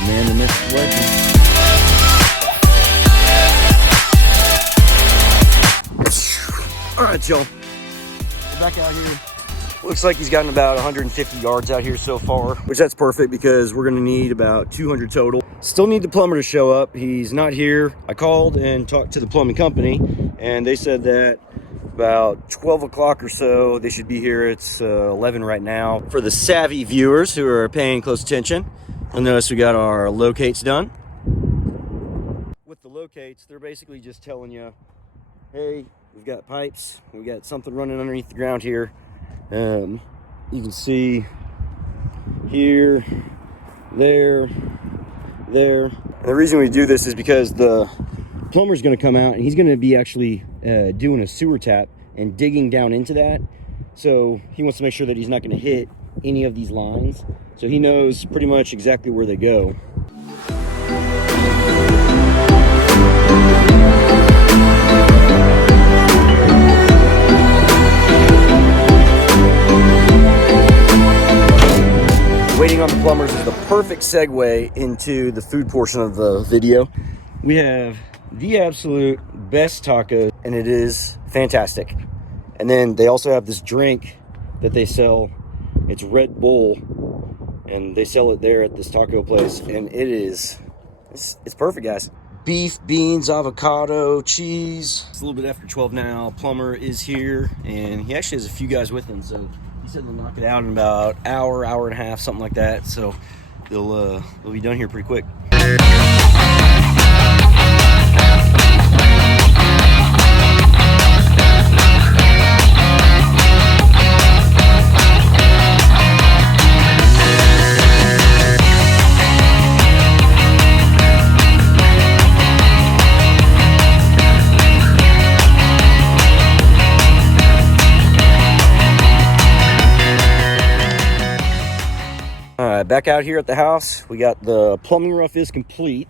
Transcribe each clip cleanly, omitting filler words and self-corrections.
The man, the myth, legend. All right, y'all. We're back out here. Looks like he's gotten about 150 yards out here so far, which that's perfect because we're gonna need about 200 total. Still need the plumber to show up. He's not here. I called and talked to the plumbing company, and they said that about 12 o'clock or so, they should be here. It's 11 right now. For the savvy viewers who are paying close attention, you'll notice we got our locates done. With the locates, they're basically just telling you, hey, we've got pipes, we got something running underneath the ground here. You can see here, there. And the reason we do this is because the plumber's going to come out and he's going to be actually doing a sewer tap and digging down into that. So he wants to make sure that he's not going to hit any of these lines. So he knows pretty much exactly where they go. Waiting on the plumbers is the perfect segue into the food portion of the video. We have the absolute best tacos, and it is fantastic. And then they also have this drink that they sell. It's Red Bull, and they sell it there at this taco place, and it's perfect, guys. Beef, beans, avocado, cheese. It's a little bit after 12 now. Plumber is here, and he actually has a few guys with him, so he said they'll knock it out in about hour and a half, something like that. So they'll be done here pretty quick. Back out here at the house, we got the plumbing rough is complete.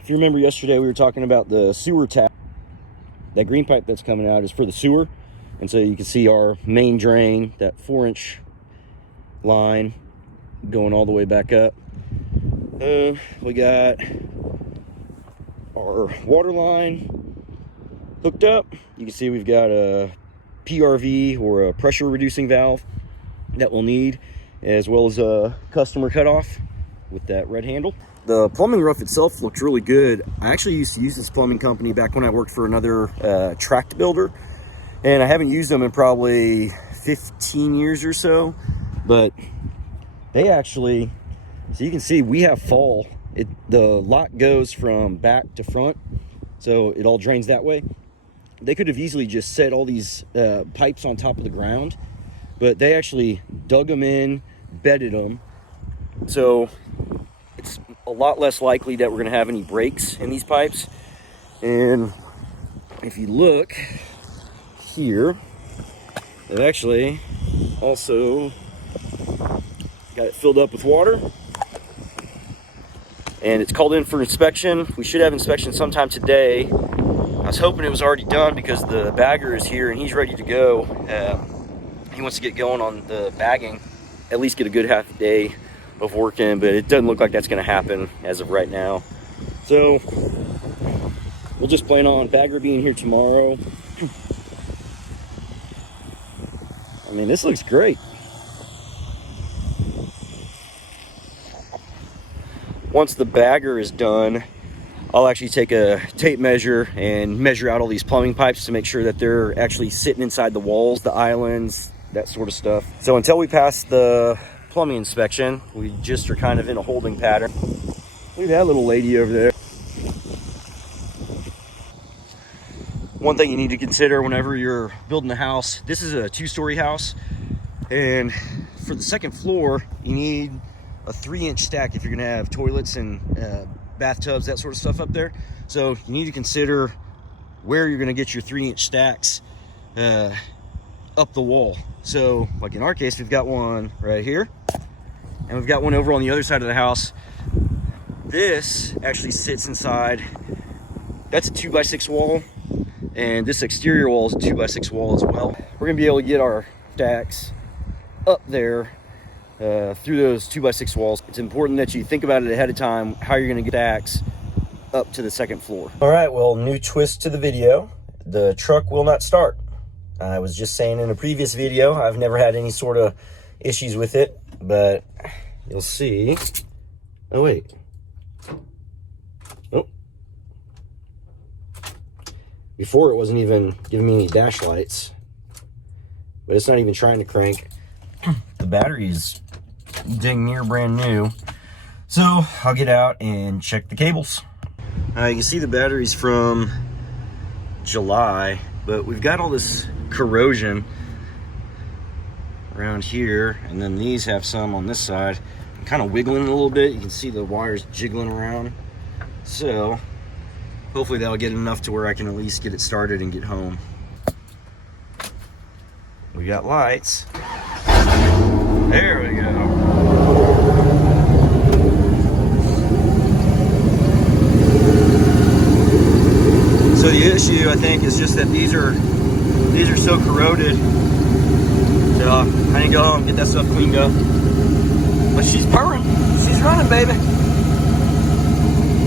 If you remember yesterday, we were talking about the sewer tap. That green pipe that's coming out is for the sewer. And so you can see our main drain, that 4-inch line going all the way back up. We got our water line hooked up. You can see we've got a PRV, or a pressure reducing valve, that we'll need, as well as a customer cutoff with that red handle. The plumbing rough itself looks really good. I actually used to use this plumbing company back when I worked for another tract builder, and I haven't used them in probably 15 years or so, but they actually, so you can see we have fall. The lot goes from back to front, so it all drains that way. They could have easily just set all these pipes on top of the ground, but they actually dug them in, bedded them, so it's a lot less likely that we're going to have any breaks in these pipes. And if you look here, they've actually also got it filled up with water, and it's called in for inspection. We should have inspection sometime today. I was hoping it was already done because the bagger is here and he's ready to go. He wants to get going on the bagging, at least get a good half a day of working, but it doesn't look like that's going to happen as of right now. So we'll just plan on bagger being here tomorrow. I mean, this looks great. Once the bagger is done, I'll actually take a tape measure and measure out all these plumbing pipes to make sure that they're actually sitting inside the walls, the islands, that sort of stuff. So until we pass the plumbing inspection, we just are kind of in a holding pattern. Look at that little lady over there. One thing you need to consider whenever you're building a house, this is a 2-story house, and for the second floor, you need a 3-inch stack if you're gonna have toilets and bathtubs, that sort of stuff up there. So you need to consider where you're gonna get your 3-inch stacks up the wall. So like in our case, we've got one right here, and we've got one over on the other side of the house. This actually sits inside, that's a 2x6 wall, and this exterior wall is a 2x6 wall as well. We're gonna be able to get our stacks up there through those 2x6 walls. It's important that you think about it ahead of time, how you're gonna get stacks up to the second floor. All right, well, new twist to the video. The truck will not start. I was just saying in a previous video, I've never had any sort of issues with it, but you'll see. Oh, wait. Oh. Before it wasn't even giving me any dash lights, but it's not even trying to crank. The battery's dang near brand new. So I'll get out and check the cables. You can see the battery's from July, but we've got all this corrosion around here, and then these have some on this side. I'm kind of wiggling a little bit. You can see the wires jiggling around. So hopefully that'll get enough to where I can at least get it started and get home. We got lights. There we go. So the issue, I think, is just that these are so corroded. So I need to go home and get that stuff cleaned up. But she's purring. She's running, baby.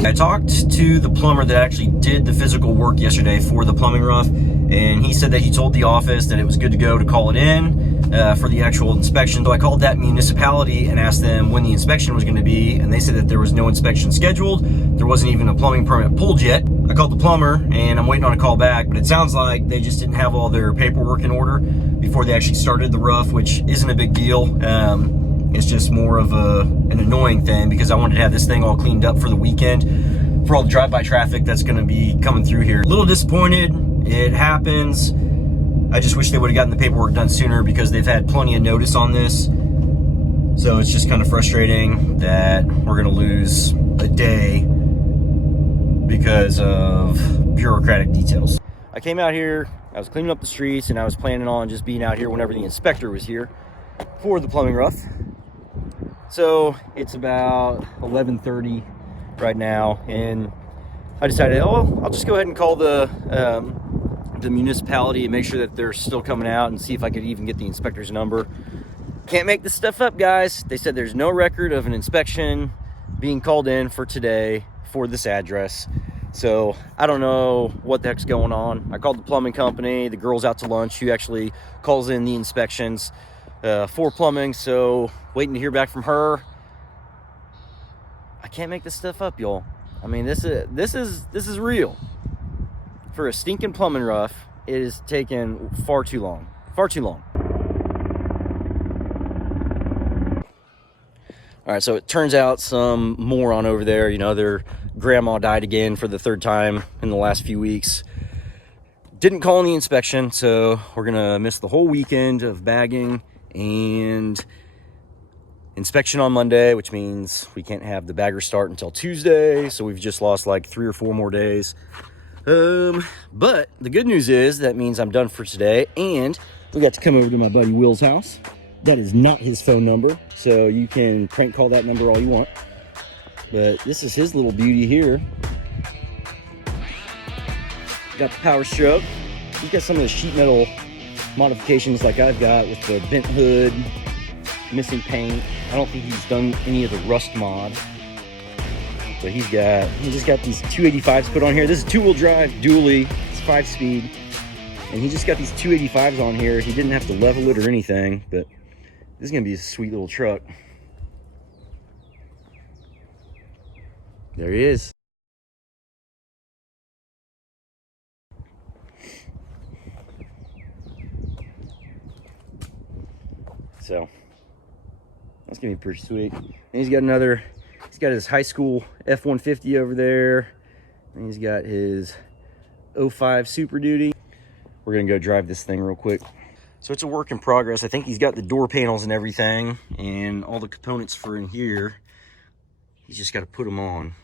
I talked to the plumber that actually did the physical work yesterday for the plumbing rough, and he said that he told the office that it was good to go to call it in for the actual inspection. So I called that municipality and asked them when the inspection was going to be, and they said that there was no inspection scheduled. There wasn't even a plumbing permit pulled yet. I called the plumber and I'm waiting on a call back, but it sounds like they just didn't have all their paperwork in order before they actually started the rough, which isn't a big deal. It's just more of an annoying thing because I wanted to have this thing all cleaned up for the weekend for all the drive-by traffic that's going to be coming through here. A little disappointed. It happens. I just wish they would have gotten the paperwork done sooner because they've had plenty of notice on this. So it's just kind of frustrating that we're going to lose a day because of bureaucratic details. I came out here, I was cleaning up the streets, and I was planning on just being out here whenever the inspector was here for the plumbing rough. So it's about 11:30 right now, and I decided, oh, I'll just go ahead and call the municipality and make sure that they're still coming out and see if I could even get the inspector's number. Can't make this stuff up, guys. They said there's no record of an inspection being called in for today for this address. So I don't know what the heck's going on. I called the plumbing company. The girl's out to lunch who actually calls in the inspections for plumbing. So waiting to hear back from her. I can't make this stuff up, y'all. I mean, this is real. For a stinking plumbing rough, it is taking far too long. Far too long. All right, so it turns out some moron over there, you know, their grandma died again for the third time in the last few weeks. Didn't call in the inspection, so we're gonna miss the whole weekend of bagging and inspection on Monday, which means we can't have the bagger start until Tuesday. So we've just lost like 3 or 4 more days. But the good news is that means I'm done for today, and we got to come over to my buddy Will's house. That is not his phone number, so you can prank call that number all you want. But this is his little beauty here. Got the power stroke. He's got some of the sheet metal modifications like I've got with the bent hood, missing paint. I don't think he's done any of the rust mod. But he just got these 285s put on here. This is 2-wheel drive dually. It's 5-speed. And he just got these 285s on here. He didn't have to level it or anything, but this is gonna be a sweet little truck. There he is. So that's gonna be pretty sweet. And he's got his high school F-150 over there. And he's got his 05 Super Duty. We're gonna go drive this thing real quick. So it's a work in progress. I think he's got the door panels and everything and all the components for in here. He's just got to put them on.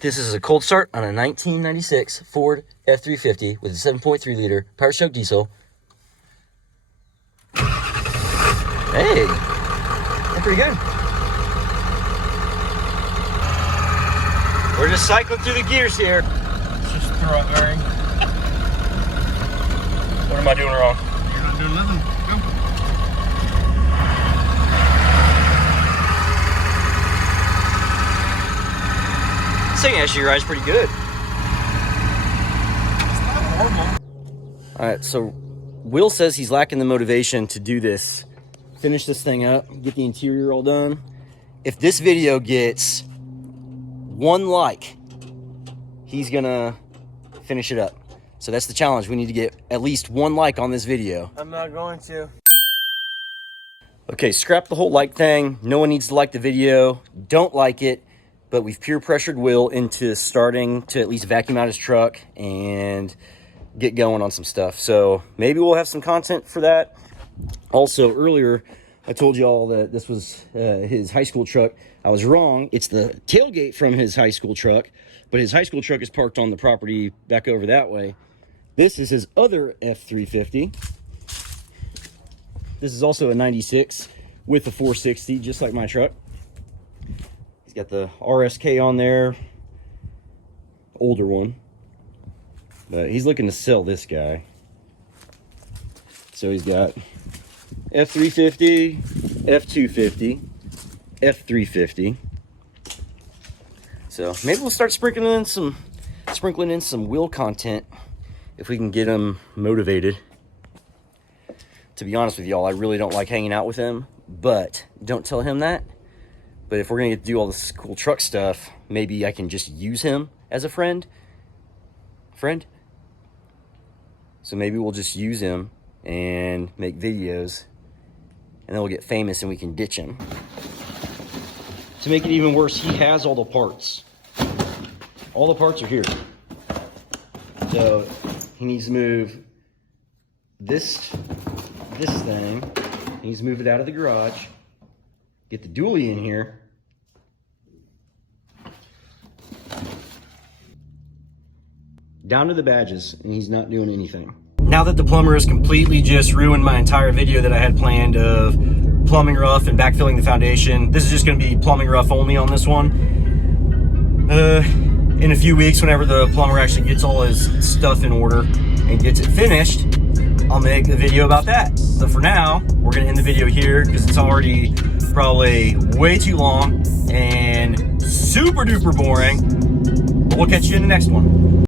This is a cold start on a 1996 Ford F-350 with a 7.3 liter power stroke diesel. Hey, that's pretty good. We're just cycling through the gears here. Let's just throw out bearing. What am I doing wrong? You're not doing nothing. Go. thing actually rides pretty good. It's not horrible. All right, so Will says he's lacking the motivation to do this. Finish this thing up, get the interior all done. If this video gets 1 like, he's gonna finish it up. So that's the challenge. We need to get at least 1 like on this video. I'm not going to. Okay, scrap the whole like thing. No one needs to like the video. Don't like it, but we've peer pressured Will into starting to at least vacuum out his truck and get going on some stuff. So maybe we'll have some content for that. Also, earlier, I told you all that this was his high school truck. I was wrong. It's the tailgate from his high school truck, but his high school truck is parked on the property back over that way. This is his other F350. This is also a 96 with a 460, just like my truck. He's got the RSK on there, older one. But he's looking to sell this guy. So he's got F350, F250, F350. So maybe we'll start sprinkling in some Will content if we can get him motivated. To be honest with y'all, I really don't like hanging out with him, but don't tell him that. But if we're gonna get to do all this cool truck stuff, maybe I can just use him as a friend. So maybe we'll just use him and make videos, and then we'll get famous and we can ditch him. To make it even worse, he has all the parts. All the parts are here. So he needs to move this thing. He needs to move it out of the garage. Get the dually in here. Down to the badges, and he's not doing anything. Now that the plumber has completely just ruined my entire video that I had planned of plumbing rough and backfilling the foundation, this is just going to be plumbing rough only on this one. In a few weeks, whenever the plumber actually gets all his stuff in order and gets it finished, I'll make a video about that. But for now, we're going to end the video here because it's already probably way too long and super duper boring. But we'll catch you in the next one.